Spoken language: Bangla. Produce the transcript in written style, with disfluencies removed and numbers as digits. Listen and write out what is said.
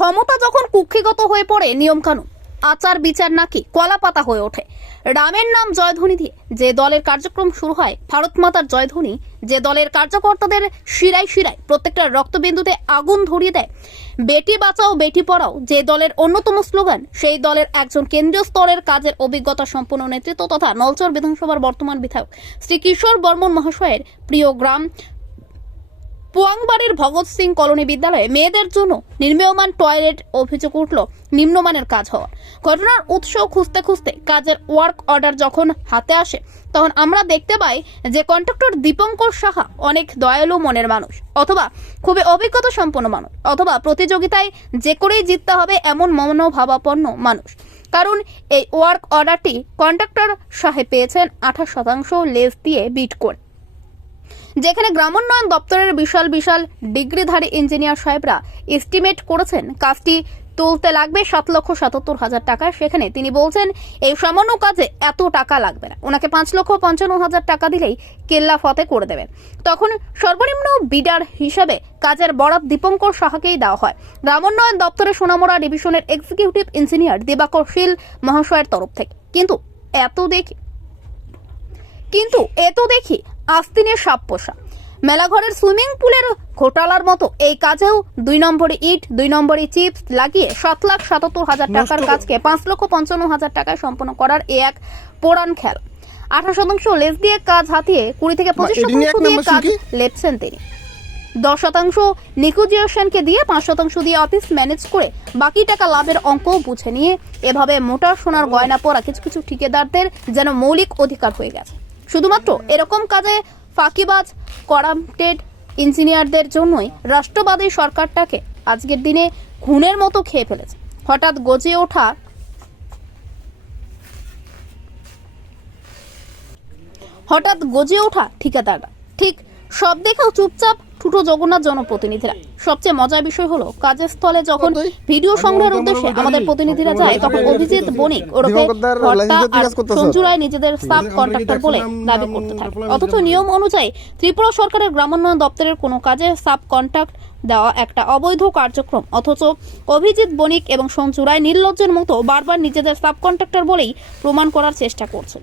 ক্ষমতা যখন কুক্ষিগত হয়ে পড়ে, নিয়মকানুন আচার বিচার নাকি কলাপাতা হয়ে ওঠে। রামের নাম জয়ধ্বনি দিয়ে যে দলের কার্যক্রম শুরু হয়, ভারত মাতার জয়ধ্বনি যে দলের কার্যকর্তাদের শিরায় শিরায় প্রত্যেকটা রক্তবিন্দুতে আগুন ধরিয়ে দেয়, বেটি বাঁচাও বেটি পড়াও যে দলের অন্যতম স্লোগান, সেই দলের একজন কেন্দ্রীয় স্তরের কাজের অভিজ্ঞতা সম্পন্ন নেতৃত্ব তথা নলচর বিধানসভার বর্তমান বিধায়ক শ্রী কিশোর বর্মন মহাশয়ের প্রিয় গ্রাম পোয়াংবাড়ির ভগৎ সিং কলোনি বিদ্যালয়ে মেয়েদের জন্য নির্মীয়মান টয়লেট অভিযোগ উঠল নিম্নমানের কাজ হওয়ার। ঘটনার উৎস খুঁজতে খুঁজতে কাজের ওয়ার্ক অর্ডার যখন হাতে আসে, তখন আমরা দেখতে পাই যে কন্ট্রাক্টর দীপঙ্কর সাহা অনেক দয়ালু মনের মানুষ, অথবা খুবই অভিজ্ঞতা সম্পন্ন মানুষ, অথবা প্রতিযোগিতায় যে করেই জিততে হবে এমন মনোভাবাপন্ন মানুষ। কারণ এই ওয়ার্ক অর্ডারটি কন্ট্রাক্টর সাহেব পেয়েছেন 28% লেস দিয়ে বিট করে, যেখানে গ্রামোন্নয়ন দপ্তরের বিশাল বিশাল ডিগ্রিধারী ইঞ্জিনিয়ার সাহেবরা এস্টিমেট করেছেন কাজটি তুলতে লাগবে 7,77,000 টাকা। সেখানে তিনি বলছেন এই সামান্য কাজে এত টাকা লাগবে না, ওনাকে 5,55,000 টাকা দিলেই কেল্লা ফতে করে দেবেন। তখন সর্বনিম্ন বিডার হিসাবে কাজের বরাত দীপঙ্কর সাহাকেই দেওয়া হয় গ্রামোন্নয়ন দপ্তরের সোনামুড়া ডিভিশনের এক্সিকিউটিভ ইঞ্জিনিয়ার দেবাকর শীল মহাশয়ের তরফ থেকে। কিন্তু এত দেখি আস্তিনের সাপ পোষা মেলাঘরের সুইমিং পুলের ঘোটালার মতো এই কাজেও 2 নম্বরে ইট 2 নম্বরে চিপস লাগিয়ে 7,77,000 টাকার কাজকে 5,55,000 টাকায় সম্পন্ন করার এক পোড়ান খেলা। 18% লেস দিয়ে কাজ হাতিয়ে 20 থেকে 25% দিয়ে কাজ লেপছেন তিনি। 10% নিকুজিয়েশনকে দিয়ে 5% দিয়ে অফিস ম্যানেজ করে বাকি টাকা লাভের অঙ্কও বুঝে নিয়ে এভাবে মোটা সোনার গয়না পরা কিছু কিছু ঠিকাদারদের যেন মৌলিক অধিকার হয়ে গেছে। শুধুমাত্র এরকম কাজে ফাঁকিবাজ করাপ্টেড ইঞ্জিনিয়ারদের জন্যই রাষ্ট্রবাদী সরকারটাকে আজকের দিনে খুনের মতো খেয়ে ফেলেছে। হঠাৎ গজে ওঠা ঠিকাদাররা ঠিক সব দেখেও চুপচাপ ঠুটো জগন্নাথ জনপ্রতিনিধিরা। সবচেয়ে মজার বিষয় হলো কাজের স্থলে যখন ভিডিও সংগ্রহের উদ্দেশ্যে আমাদের প্রতিনিধিরা যায়, তখন অভিজিৎ বণিক ওরফে ভট্টা আর সঞ্জু রায় নিজেদের সাব কন্ট্রাক্টর বলে দাবি করতে থাকে। অথচ নিয়ম অনুযায়ী ত্রিপুরা সরকারের গ্রামোন্নয়ন দপ্তরের কোনো কাজে সাব কন্ট্রাক্ট দেওয়া একটা অবৈধ কার্যক্রম। অথচ অভিজিৎ বণিক এবং সঞ্জু রায় নির্লজ্জের মতো বারবার নিজেদের সাব কন্ট্রাক্টর বলেই প্রমাণ করার চেষ্টা করছে।